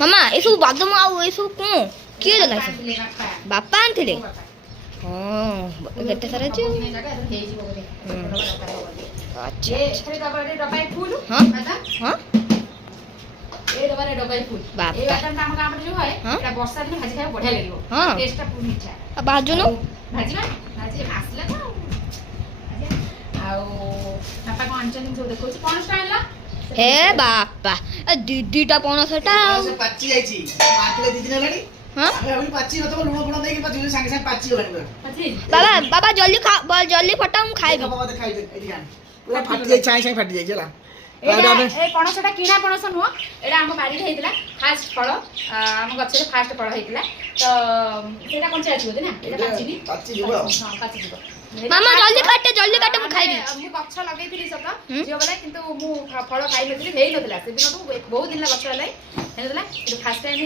ମାମା ଏସବୁ ବାଦାମ ଆଉ ଏସବୁ କ'ଣ କିଏ ଦେଲା ସବୁ? ବାପା ଆଣିଥିଲେ? ହଁ କେତେ ସାରା ଅଛି? ଆଚ୍ଛା ହଁ ହଁ ଭାଜୁନ ହେ ବାପା ଦିଦିଟା ପଣସଟା ବାବା ବାବା ଜଲ୍ଦି ଜଲ୍ଦି ଫଟା ମୁଁ ଖାଇବି। ପଣସଟା କିଣା ପଣସ ନୁହଁ, ଏଇଟା ଆମ ବାଡ଼ିରେ ହେଇଥିଲା ଫାଷ୍ଟ ଫଳ, ଆମ ଗଛରେ ଫାଷ୍ଟ ଫଳ ହେଇଥିଲା। ତ ସେଇଟା କଞ୍ଚା ଅଛି ବୋଧେ ନା? ଏଇଟା ପାଚିଯିବ। ମାମା ଜଲ୍ଦି କାଟେ ମୁଁ ଖାଇବି। ମୁଁ ଗଛ ଲଗେଇଥିଲି ସତ ଝିଅ ବେଳେ, କିନ୍ତୁ ମୁଁ ଫଳ ଖାଇନଥିଲି, ହେଇନଥିଲା ସେଦିନଠୁ ବହୁତ ଦିନ ଗଛ ହେଲାଣି ହେଇନଥିଲା। କିନ୍ତୁ ଫାଷ୍ଟ ଟାଇମ୍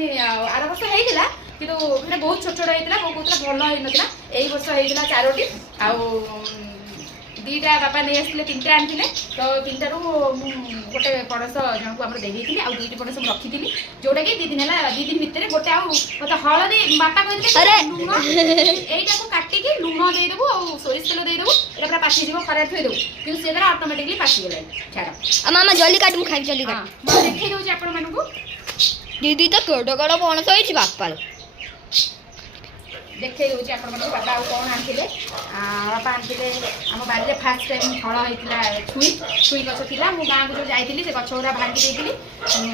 ଆର ବର୍ଷ ହେଇଥିଲା, କିନ୍ତୁ ସେଇଟା ବହୁତ ଛୋଟ ଛୋଟ ହେଇଥିଲା, ବୋଉ କହୁଥିଲା ଭଲ ହେଇନଥିଲା। ଏଇ ବର୍ଷ ହେଇଥିଲା 4ଟି, ଆଉ 2ଟା ବାପା ନେଇ ଆସିଥିଲେ, 3ଟା ଆଣିଥିଲେ। ତ 3ଟାରୁ ମୁଁ ଗୋଟେ ପଣସ ଜଣକୁ ଆମର ଦେଇଦେଇଥିଲି, ଆଉ 2ଟି ପଣସ ମୁଁ ରଖିଥିଲି, ଯୋଉଟାକି 2 ଦିନ ହେଲା, 2 ଦିନ ଭିତରେ ଗୋଟେ। ଆଉ ମତେ ହଳଦୀ ବାପା କହିଥିଲେ ଲୁଣ ଏଇଟାକୁ କାଟିକି ଲୁଣ ଦେଇଦେବୁ ଆଉ ସୋରିଷ ତେଲ ଦେଇଦେବୁ, ଏଇଟା ପୁରା ପାଚିଯିବ, ଖରାରେ ଥୋଇଦେବୁ, କିନ୍ତୁ ସେ ଦ୍ୱାରା ଅଟୋମେଟିକଲି ପାଚିଗଲାଣି। ଛାଡ଼ ମାମା ଜଲ୍ଦି କାଟ ମୁଁ ଖାଇବି। ଜଲ୍ଦି କାଟ ମୁଁ ଦେଖେଇ ଦେଉଛି ଆପଣମାନଙ୍କୁ। ଦିଦି ତ କେଡ କେଡ ପଣସ ହେଇଛି ବାପା। ଦେଖେଇ ଦେଉଛି ଆପଣମାନଙ୍କୁ ବାପା ଆଉ କ'ଣ ଆଣିଥିଲେ। ବାପା ଆଣିଥିଲେ ଆମ ବାଡ଼ିରେ ଫାଷ୍ଟ ଟାଇମ୍ ଫଳ ହେଇଥିଲା ଛୁଇଁ ଗଛ ଥିଲା। ମୁଁ ଗାଁକୁ ଯେଉଁ ଯାଇଥିଲି ସେ ଗଛ ଗୁଡ଼ା ଭାଙ୍ଗି ଦେଇଥିଲି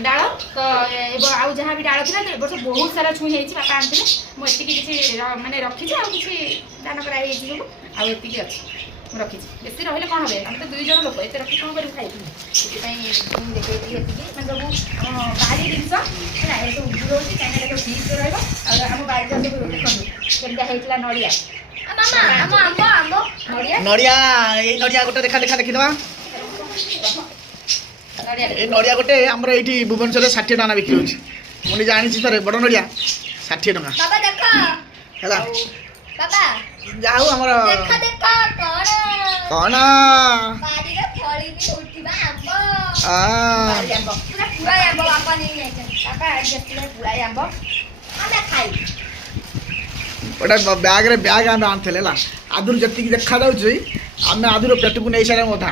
ଡାଳ, ତ ଆଉ ଯାହା ବି ଡାଳ ଥିଲା ଏ ବର୍ଷ ବହୁତ ସାରା ଛୁଇଁ ହେଇଛି। ବାପା ଆଣିଥିଲେ, ମୁଁ ଏତିକି କିଛି ମାନେ ରଖିଛି, ଆଉ କିଛି ଦାନ କରାହେଇଛି ସବୁ, ଆଉ ଏତିକି ଅଛି ମୁଁ ରଖିଛି। ବେଶୀ ରହିଲେ କ'ଣ হবে, ଆମେ ତ 2 ଜଣ ଲୋକ, ଏତେ ରଖି କ'ଣ କରିବୁ ଖାଇବୁ। ସେଥିପାଇଁ ମୁଁ ଦେଖେଇଥିଲି ଏତିକି, ମାନେ ସବୁ ଆମ ବାଡ଼ି ଜିନିଷ ହେଲା, ଏ ସବୁ ଉଜୁ ରହୁଛି କାହିଁକିନା ସବୁ ଫ୍ରିଜ୍ ରହିବ। ଆଉ ଆମ ବାଡ଼ିରେ ସବୁ ଦେଖନ୍ତୁ କେମିତିଆ ହେଇଥିଲା ନଡ଼ିଆ। ନଡ଼ିଆ ଏଇ ନଡ଼ିଆ ଗୋଟେ ଦେଖିଦବା। ଏଇ ନଡ଼ିଆ ଗୋଟେ ଆମର ଏଇଠି ଭୁବନେଶ୍ୱରରେ 60 ଟଙ୍କା ବିକ୍ରି ହେଉଛି। ମୁଁ ନିଜେ ଆଣିଛି ଥରେ, ବଡ଼ ନଡ଼ିଆ 60 ଟଙ୍କା ହେଲା। ଯାହା ହଉ ଆମର କ'ଣ ଗୋଟେ ବ୍ୟାଗରେ ବ୍ୟାଗ୍ ଆମେ ଆଣିଥିଲେ ହେଲା। ଆଦରୁ ଯେତିକି ଦେଖାଯାଉଛି ଆମେ ଆଦରୁ ପେଟକୁ ନେଇ ସାରିବା କଥା।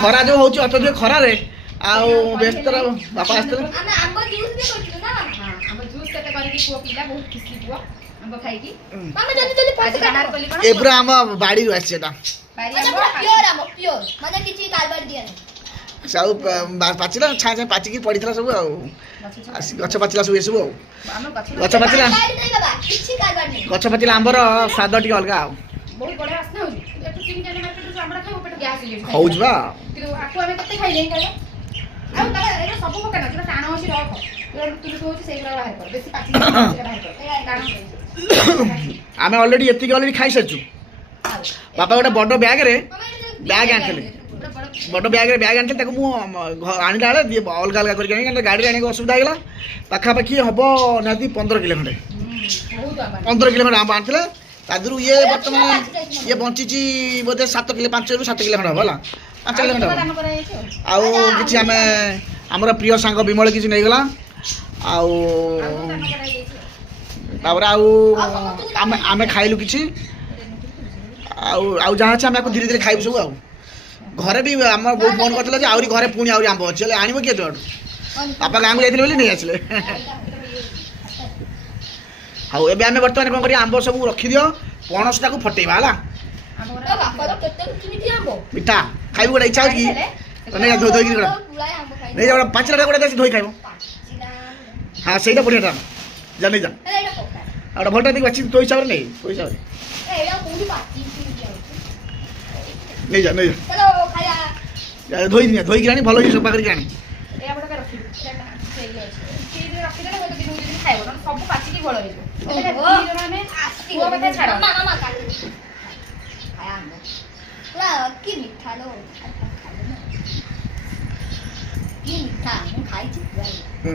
ଖରା ଯେଉଁ ହେଉଛି ଅତ୍ୟଧିକ ଖରାରେ, ଆଉ ବ୍ୟସ୍ତର ବାପା ଆସିଥିଲେ। ଏ ପୁରା ଆମ ବାଡ଼ିରୁ ଆସିଛି ଏଟା, ସବୁ ପାଚିଲା ଛାଁ ପାଚିକି ପଡ଼ିଥିଲା ସବୁ, ଆଉ ଗଛ ପାଚିଲା ସବୁ ଏସବୁ, ଆଉ ଗଛ ପାଚିଲା ଆମ୍ବର ସ୍ୱାଦ ଟିକେ ଅଲଗା ଆଉ ହଉଛି ବା। ଆମେ ଅଲରେଡ଼ି ଏତିକି ଖାଇସାରିଛୁ। ବାପା ଗୋଟେ ବଡ଼ ବ୍ୟାଗରେ ବ୍ୟାଗ୍ ଆଣିଥିଲେ, ବଡ଼ ବ୍ୟାଗରେ ବ୍ୟାଗ୍ ଆଣିଥିଲେ। ତାକୁ ମୁଁ ଆଣିଲା ବେଳେ ଅଲଗା ଅଲଗା କରିକି ଆଣି, ଗାଡ଼ିରେ ଆଣିବାକୁ ଅସୁବିଧା ହେଇଗଲା। ପାଖାପାଖି ହେବ ନିହାତି 15 କିଲୋ ଖଣ୍ଡେ, 15 କିଲୋ ଖଣ୍ଡେ ଆମ୍ବ ଆଣିଥିଲେ। ତା ଦେହରୁ ଇଏ ବର୍ତ୍ତମାନ ଇଏ ବଞ୍ଚିଛି ବୋଧେ 5 କିଲୋ ଖଣ୍ଡେ ହେବ ହେଲା, 5 କିଲୋ ଖଣ୍ଡେ ହେବ। ଆଉ କିଛି ଆମର ପ୍ରିୟ ସାଙ୍ଗ ବିମଳ କିଛି ନେଇଗଲା। ଆଉ ତାପରେ ଆଉ ଆମେ ଖାଇଲୁ କିଛି, ଆଉ ଯାହା ଅଛି ଆମେ ଆକୁ ଧୀରେ ଧୀରେ ଖାଇବୁ ସବୁ। ଆଉ ଘରେ ବି ଆମର ବହୁତ ଫୋନ୍ କରିଥିଲା ଯେ ଆହୁରି ଘରେ ପୁଣି ଆହୁରି ଆମ୍ବ ଅଛି, ହେଲେ ଆଣିବ କିଏ ତୋଠୁ? ବାପା ଗାଁକୁ ଯାଇଥିଲେ ବୋଲି ନେଇ ଆସିଲେ। ଆଉ ଏବେ ଆମେ ବର୍ତ୍ତମାନ କ'ଣ କରିବା, ଆମ୍ବ ସବୁ ରଖିଦିଅ, ପଣସଟାକୁ ଫଟେଇବା ହେଲା। ମିଠା ଖାଇବୁ, ଗୋଟେ ଇଚ୍ଛା ହେଉଛି କି? ନେଇ ଧୋଇକି ନେଇଯା, ପାଚିଲାଟା ଗୋଟେ ଧୋଇ ଖାଇବ। ହଁ ସେଇଟା ବଢ଼ିଆଟା, ଯା ନେଇଯା। ଆଉ ଗୋଟେ ଭଲଟା ଦେଇକି ବାଛି ତୋ ହିସାବରେ ନେଇ, ତୋ ହିସାବରେ ନେଇଯା ଧୋଇକି ଆଣି ଭଲ ସଫା କରିକି ଆଣି।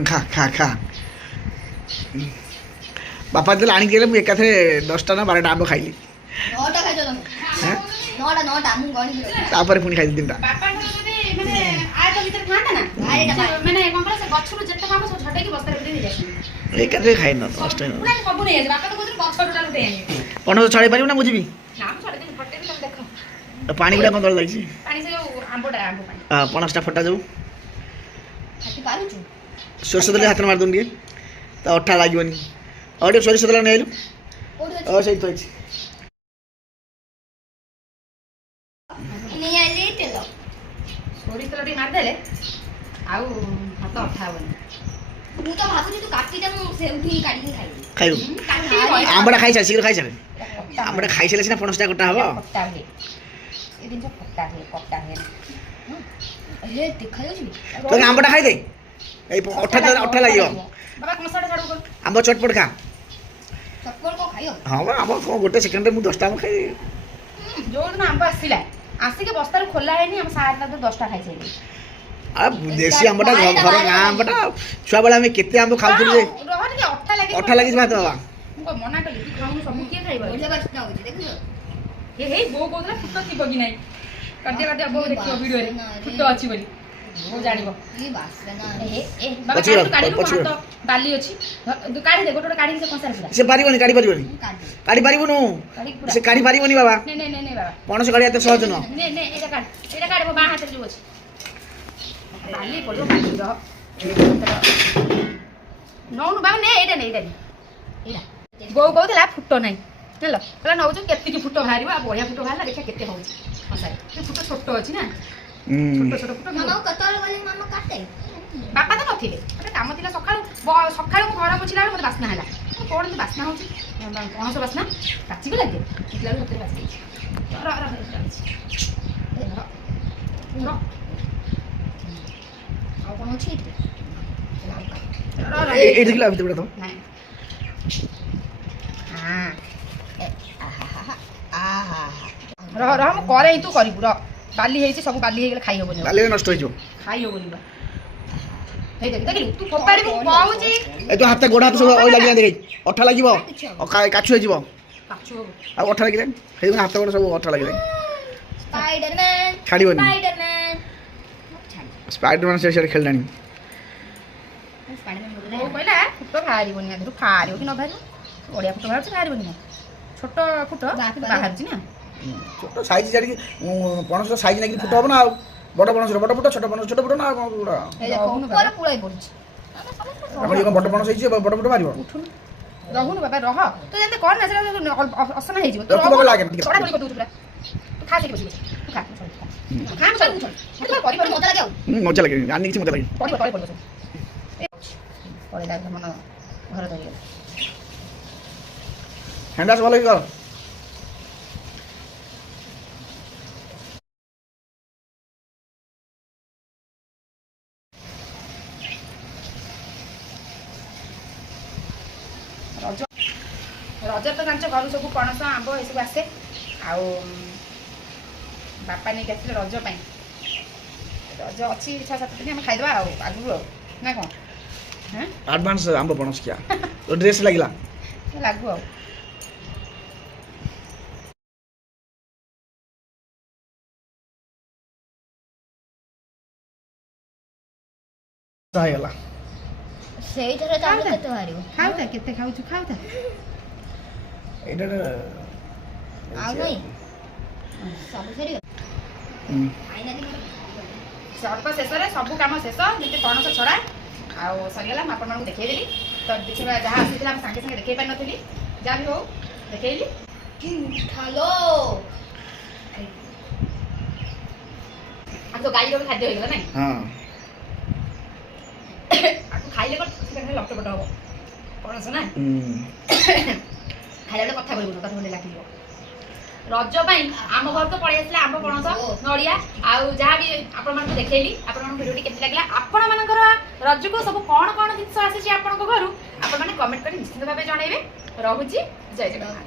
ଖା ଖା ଖା। ବାପା ଯେତେବେଳେ ଆଣିକି ଗଲେ ମୁଁ ଏକାଥରେ 10ଟା ନା 12ଟା ଆମ୍ବ ଖାଇଲି। ତାପରେ ପୁଣି ଖାଇଲି 3ଟା। ମାନେ କଣ କହିଲ ସେ ଗଛରୁ ଯେତେ କାମ ସବୁ ଝଟେଇକି ବସ୍ତାରେ ପୁରେଇ ନେଇ ଯାଇଛନ୍ତି। ଏକାଥରେ ଖାଇନ ନଷ୍ଟ ହେଇନ। ପୁରା ସବୁ ନେଇ ଆସିବେ। ବାପା ତ କହୁଛନ୍ତି ଗଛ ଟୋଟାଲ ଉଠେଇ ଆଣିବେ। ପଣସ ଛଡ଼େଇ ପାରିବୁ ନା ମୁଁ ଯିବି? ନା ମୁଁ ଛଡେଇ ଫଟେଇବି ତମେ ଦେଖ। ପାଣି ଗୁଡ଼ା କ'ଣ ତଳେ ଲାଗିଛି? ପାଣି ସେ ଯୋଉ ଆମ୍ବଟା ଆମ୍ବ ପାଣି। ପଣସଟା ଫଟା ଯାଉ। ହାତି ପାରୁଛୁ ସୋରିଷ ତେଲ ହାତରେ ମାରିଦେବୁ ଟିକେ, ତା ଅଠା ଲାଗିବନି। ଆଉ ଟିକେ ସୋରିଷ ତେଲ ନେଇ ଆଇଲୁ। କୋଉଠି ଅଛି ସେଇଠି ଥୋଇଛି। ନେଇ ଆଇଲି ତେଲ। ସୋରିଷ ତେଲ ଟିକେ ମାରିଦେଲେ ଆଉ ହାତ ଅଠା ହବନି। ମୁଁ ତ ଭାବୁଛି ତୁ କାଟିଦେ ମୁଁ ସେଉଠି କାଟିକି ଖାଇବି। ଖାଇବୁ? ଆମ୍ବଟା ଖାଇସାରେ, ଶୀଘ୍ର ଖାଇସାରେ। ଆମ୍ବଟା ଖାଇସାରିଲେ ସିନା ପଣସଟା କଟା ହବ। ଖଟା ହୁଏ ଏ ଜିନିଷ ଖଟା ହୁଏ କଟା ହୁଏ। ହେ ଦେଖାଯାଉଛି ତୁ ଆମ୍ବଟା ଖାଇଦେ, ଏଇ ଅଠା ଲାଗିବ। ବାବା କଂସାଟା ଛାଡୁ କର। ଆମ୍ବ ଚଟପଟ ଖା। ଚପଲ କଣ ଖାଇବ? ହଁ ବା ଆମ୍ବ କ'ଣ ଗୋଟେ ସେକେଣ୍ଡରେ ମୁଁ 10ଟା ଆମ୍ବ ଖାଇବି। ଯୋଉଦିନ ଆମ୍ବ ଆସିଲା ଆସିକି ବସ୍ତାରୁ ଖୋଲା ହେଇନି ଆମ ସାର୍ ତ 10ଟା ଖାଇସାରିଲେ। ଦେଶୀ ଆମ୍ବଟା, ଘର ଗାଁ ଆମ୍ବଟା। ଛୁଆବେଳେ ଆମେ କେତେ ଆମ୍ବ ଖାଉଥିଲୁ ଯେ। ରହ ଟିକେ ଅଠା ଲାଗିଛି ଭାତ ବାବା। ମୁଁ ମନା କଲି ତୁ ଖାଉନୁ, ସବୁ କିଏ ଖାଇବ? ବଢିଆ ବାସ୍ନା ହଉଛି ଦେଖିଲ। ହେଇ ବୋଉ କହୁଥିଲା ଫୁଟ ଥିବ କି ନାହିଁ। କାଟିଆ ବୋଉ ଦେଖିବ ଭିଡିଓରେ ଫୁଟ ଅଛି ବୋଲି ବୋଉ ଜାଣିବ। କି ବାସ୍ନା। ବାବା କାଢିଲୁ ହାତ ବାଲି ଅଛି କାଢିଦେ ଗୋଟେ କାଢିକି ସେ କଂସାରେ ପୁରା। ସେ ପାରିବନି, କାଢି ପାରିବନି, କାଢି ପାରିବୁନୁ। ସେ କାଢି ପାରିବନି ବାବା। ନେ ବାବା ପଣସ କାଢିବା ଏତେ ସହଜ ନୁହଁ। ନେ ଏଇଟା କାଢ ମୋ ବାଁ ହାତରେ ଯୋଉ ଅଛି ବାଲି ପଡିବ। ବାଲି ରହ ନଉନୁ ବାବା, ନେ ଏଇଟା ଏଇଟା ବୋଉ କହୁଥିଲା ଫୁଟ ନାହିଁ ଜାଣିଲ, କହିଲା ନଉଛୁ କେତିକି ଫୁଟ ବାହାରିବ। ଆଉ ବଢିଆ ଫୁଟ ବାହାରିଲା, ଦେଖିବା କେତେ ହଉଛି କଂସାରେ। ଫୁଟ ଛୋଟ ଅଛି ନା, ଛୋଟ ଛୋଟ ଫୁଟ। ମାମା କେତେବେଳେ ଗଲେ ମାମା କାଟେ? ବାପା ତ ନଥିଲେ, ଗୋଟେ କାମ ଥିଲା ସକାଳୁ ମୁଁ ଘର ପୋଛିଲା ବେଳେ ମୋତେ ବାସ୍ନା ହେଲା। କ'ଣ ଏମିତି ବାସ୍ନା ହେଉଛି? ପଣସ ବାସ୍ନା ପାଚିଗଲା କି? ଦେଖିଲା ବେଳକୁ ସତରେ ପାଚି ଯାଇଛି। ଆଉ କ'ଣ ଅଛି ଏଠି? ଏଇଠି ଦେଖିଲା ଭିତରେ ତ ନାଇଁ ରହ ମୁଁ କରେ, ତୁ କରିବୁ ରହ। ବାଲି ହେଇଛି, ସବୁ ବାଲି ହେଇଗଲେ ଖାଇ ହବନି, କାଲି ନଷ୍ଟ ହେଇଯିବ। ଖାଇ ହବନି ବା। ଦେଖିଲୁ ତୁ ଫୋପାଡ଼ିବୁ କହୁଛି। ଏ ତୁ ହାତ ଗୋଡ଼ ହାତ ସବୁ ଲାଗିଲା ଦେଖି, ଅଠା ଲାଗିବ, କାଛୁ ହେଇଯିବ। ଆଉ ଅଠା ଲାଗିଲେ ସେଇଦିନ ହାତ ଗୋଡ଼ ସବୁ ଅଠା ଲାଗିଲେ ସ୍ପାଇଡରମ୍ୟାନ ଛାଡ଼ିବନି। ସ୍ପାଇଡରମ୍ୟାନ ସ୍ପାଇଡରମ୍ୟାନ ସେ ସିଆଡ଼େ ଖେଳିଲାଣି। ବୋଉ କହିଲା ଫୁଟ ବାହାରିବନି, ଆଦେହରୁ ବାହାରିବ କି ନ ବାହାରିବ? ବଢ଼ିଆ ଫୁଟ ବାହାରୁଛି, ବାହାରିବନି ନା? ଛୋଟ ଫୁଟ ବାହାରୁଛି ନା। ଛୋଟ ସାଇଜ ଛାଡ଼ିକି ପଣସର ସାଇଜ ନେଇକି ଫୁଟ ହବ ନା। ଆଉ ବଡ଼ ପଣସର ବଡ଼ ଫୁଟ, ଛୋଟ ପଣସ ଛୋଟ ଫୁଟ ନା। ଆଉ କ'ଣ ଗୁଡ଼ା ପୁଳାଇ ପଡୁଛି। ଆପଣ କ'ଣ ବଡ଼ ପଣସ ହେଇଛି, ବଡ଼ ଫୁଟ ବାହାରିବ? ରହୁନୁ ବାବା, ରହ। ତୁ ଯେମିତି କର ନା, ସେଟା ଅସନା ହେଇଯିବ। ତୁ ରଖିବାକୁ ଲାଗେ ଟିକେ। ଛଡ଼ା ଛଡ଼ି କରିଦେଉଛୁ ପୁରା। ତୁ ଖା ସେଠି ବସି ତୁ ଖା। ମଜା ଲାଗେ ଆଉ। ମଜା ଲାଗେ, ଜାଣି କିଛି ମଜା ଲାଗେ। ପଳେଇଲା ମନ ଘର ଧରିଗଲା। ହ୍ୟାଣ୍ଡୱାଶ ଭଲ କି କର। ରଜ ତ ଜାଣିଛ ଘରୁ ସବୁ ପଣସ ଆମ୍ବ ଏସବୁ ଆସେ। ଆଉ ବାପା ନେଇକି ଆସିଥିଲେ ରଜ ପାଇଁ। ରଜ ଅଛି 6-7 ଦିନ, ଆମେ ଖାଇଦେବା ଆଉ ଆଗରୁ ଆଉ ନା କ'ଣ? ଆଡଭାନ୍ସ ଆମ୍ବ ପଣସ କିଆ ଡ୍ରେସ୍ ଲାଗିଲା ଲାଗୁ ଆଉ। ହେଇଗଲା। ସେଇଠାରେ ତାହେଲେ କେତେ ବାହାରିବ? ଖାଉଥା, କେତେ ଖାଉଛୁ ଖାଉଥା। ଏଇଟା ଆଉ ନାହିଁ ସବୁ ସରିଗଲା। ସର୍ବ ଶେଷରେ ସବୁ କାମ ଶେଷ, ଯେମିତି ପଣସ ଛଡ଼ା ଆଉ ସରିଗଲା। ମୁଁ ଆପଣମାନଙ୍କୁ ଦେଖେଇଦେଲି। ତ ଦେଖିବା ଯାହା ଆସିଥିଲା ମୁଁ ସାଙ୍ଗେ ସାଙ୍ଗେ ଦେଖେଇ ପାରିନଥିଲି, ଯାହା ବି ହଉ ଦେଖେଇଲି। ହ୍ୟାଲୋ ଆଉ ତ ଗାଈର ବି ଖାଦ୍ୟ ହେଇଗଲା ନାଇଁ? ହଁ। ଆକୁ ଖାଇଲେ କ'ଣ ଲଟପଟ ହବ ପଣସ ନା। ଖାଇଲା ବେଳେ କଥା କହିବୁନି, କଥା କହିଲେ ଲାଗିଯିବ। ରଜ ପାଇଁ ଆମ ଘର ତ ପଳେଇ ଆସିଲା ଆମ୍ବ ପଣସ ନଡ଼ିଆ ଆଉ ଯାହା ବି ଆପଣମାନଙ୍କୁ ଦେଖେଇଲି। ଆପଣମାନଙ୍କ ଭିଡ଼ିଓଟି କେମିତି ଲାଗିଲା? ଆପଣମାନଙ୍କର ରଜକୁ ସବୁ କ'ଣ କ'ଣ ଜିନିଷ ଆସିଛି ଆପଣଙ୍କ ଘରୁ ଆପଣମାନେ କମେଣ୍ଟ କରି ନିଶ୍ଚିତ ଭାବେ ଜଣାଇବେ। ରହୁଛି, ଜୟ ଜଗନ୍ନାଥ।